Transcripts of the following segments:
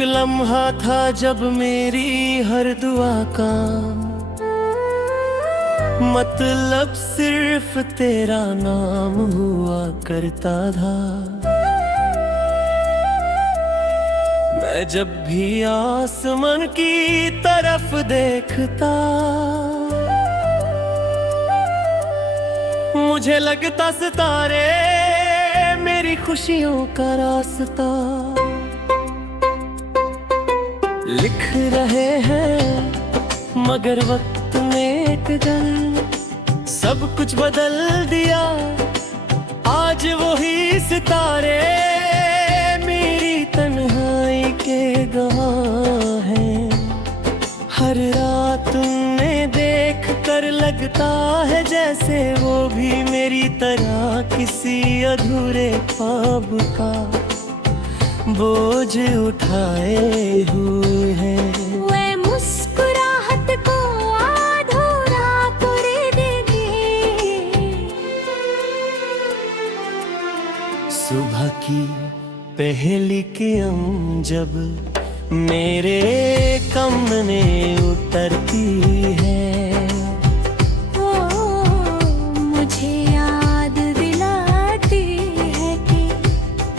एक लम्हा था जब मेरी हर दुआ का मतलब सिर्फ तेरा नाम हुआ करता था। मैं जब भी आसमान की तरफ देखता मुझे लगता सितारे मेरी खुशियों का रास्ता लिख रहे हैं, मगर वक्त ने एक दिन सब कुछ बदल दिया। आज वही सितारे मेरी तन्हाई के गवाह हैं। हर रात उन्हें देख कर लगता है जैसे वो भी मेरी तरह किसी अधूरे ख्वाब का बोझ उठाए हुए हैं। वे मुस्कुराहट को अधूरा कर देंगे। सुबह की पहली किरण जब मेरे कमरे उतरती है, मुझे याद दिलाती है कि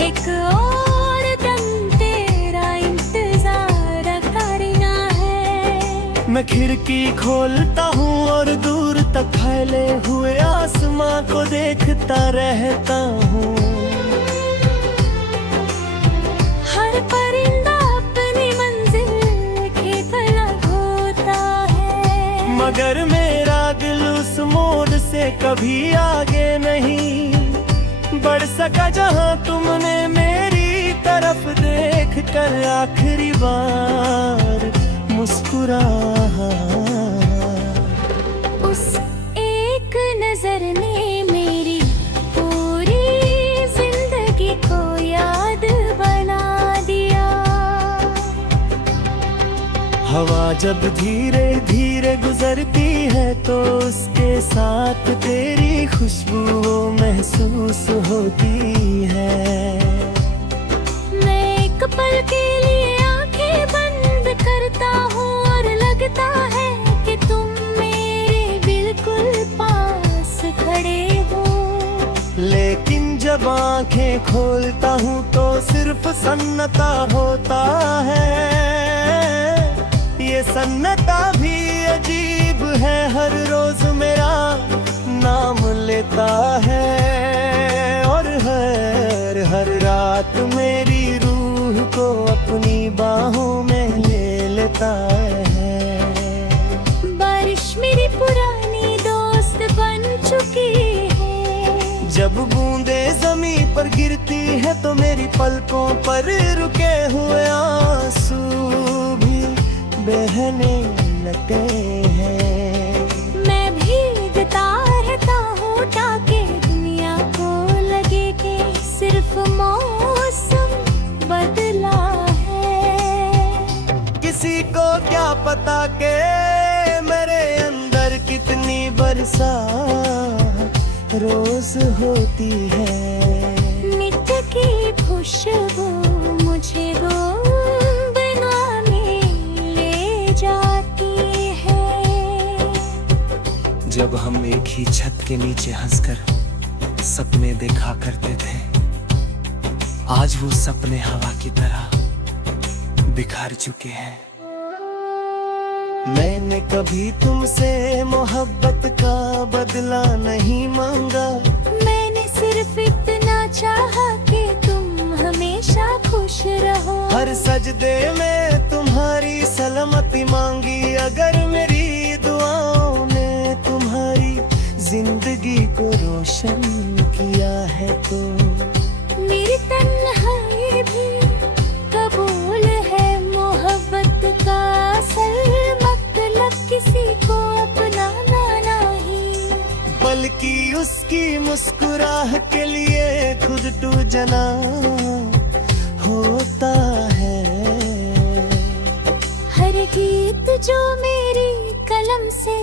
एक और दम तेरा इंतजार करना है। मैं खिड़की खोलता हूँ और दूर तक फैले हुए आसमां को देखता रहता हूँ। हर परिंदा अपनी मंजिल की तलाश होता है, मगर मेरा दिल उस मोड़ से कभी आगे नहीं बढ़ सका जहाँ तुमने मेरी तरफ देख कर आखिरी बार मुस्कुराया। उस एक नजर ने मेरी पूरी जिंदगी को याद बना दिया। हवा जब धीरे धीरे गुजरती है तो उसके साथ तेरी खुशबू महसूस होती है। मैं एक पल के लिए आंखें बंद करता हूँ और लगता है कि तुम मेरे बिल्कुल पास खड़े हो। लेकिन जब आंखें खोलता हूँ तो सिर्फ सन्नाटा होता है। ये सन्नाटा भी अजीब है, हर रोज मेरा नाम लेता है और हर रात मेरी रूह को अपनी बाहों में ले लेता है। बारिश मेरी पुरानी दोस्त बन चुकी है। जब बूंदे जमीन पर गिरती है तो मेरी पलकों पर रुके हुए आंसू भी बहने लगते हैं। मैं भीगता रहता हूँ ताकि दुनिया को लगे कि सिर्फ मौसम बदला है। किसी को क्या पता के मेरे अंदर कितनी बरसात रोज होती है। नित्य की खुशबू मुझे गुनगुना में ले जाती है। जब हम एक ही छत के नीचे हंसकर सपने देखा करते थे, आज वो सपने हवा की तरह बिखर चुके हैं। मैंने कभी तुमसे मोहब्बत का बदला नहीं मांगा। मैंने सिर्फ इतना चाहा कि तुम हमेशा खुश रहो। हर सजदे में तुम्हारी सलामती मांगी। अगर मेरी दुआओं ने तुम्हारी जिंदगी को रोशन किया है तो मेरी तन्हाई भी कबूल है। मोहब्बत का असल मतलब किसी को अपनाना नहीं, बल्कि उसकी मुस्कुराहट के लिए खुद टू जना होता है। हर गीत जो मेरी कलम से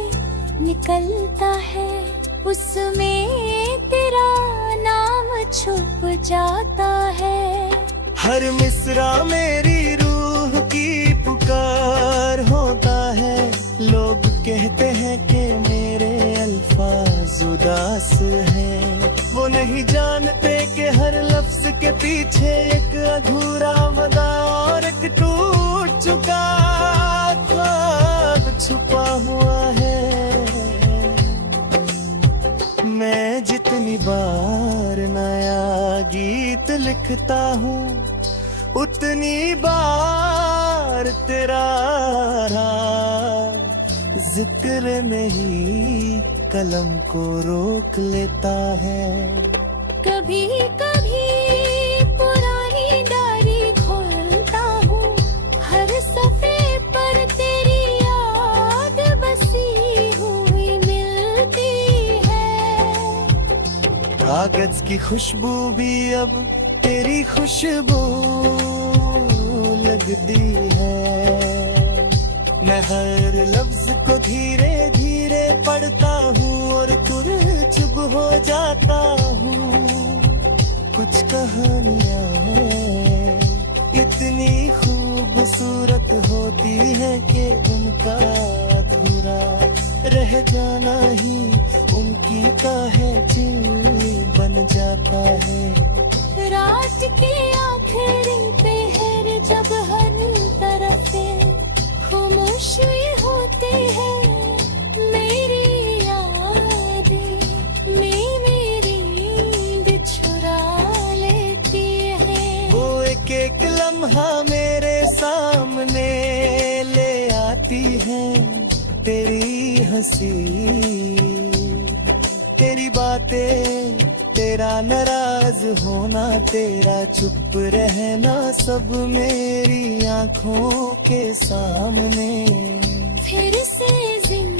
निकलता है उसमें तेरा नाम छुप जाता है। हर मिसरा मेरी रूह कहते हैं कि मेरे अल्फाज उदास हैं, वो नहीं जानते कि हर लफ्ज के पीछे एक अधूरा वदा और एक टूट चुका ख्वाब छुपा हुआ है। मैं जितनी बार नया गीत लिखता हूँ उतनी बार तेरा जिक्र में ही कलम को रोक लेता है। कभी कभी पुरानी डायरी खोलता हूँ, हर सफ़े पर तेरी याद बसी हुई मिलती है। कागज की खुशबू भी अब तेरी खुशबू लगती है। मैं हर लफ्ज को धीरे धीरे पढ़ता हूँ और चुप हो जाता हूँ। कुछ कहानियाँ हैं इतनी खूबसूरत होती है कि उनका अधूरा रह जाना ही उनकी का है दिल बन जाता है। रात के आखिरी पहर जब हर तरफ से खामोश होते हैं, मेरी यादें मेरी नींद चुरा लेती है। वो एक एक लम्हा मेरे सामने ले आती है, तेरी हंसी तेरी बातें तेरा नाराज होना तेरा चुप रहना सब मेरी आंखों के सामने। फिर से जिंदगी